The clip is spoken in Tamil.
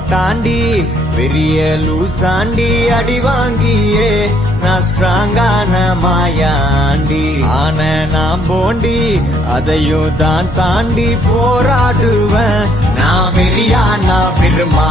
போட்டாண்டி பெரிய லூசாண்டி அடி வாங்கியே நான் ஸ்ட்ராங்கான மாயாண்டி ஆன நான் போண்டி அதையும் தான் தாண்டி போராடுவேன் நான் வெறியா நான் பெருமா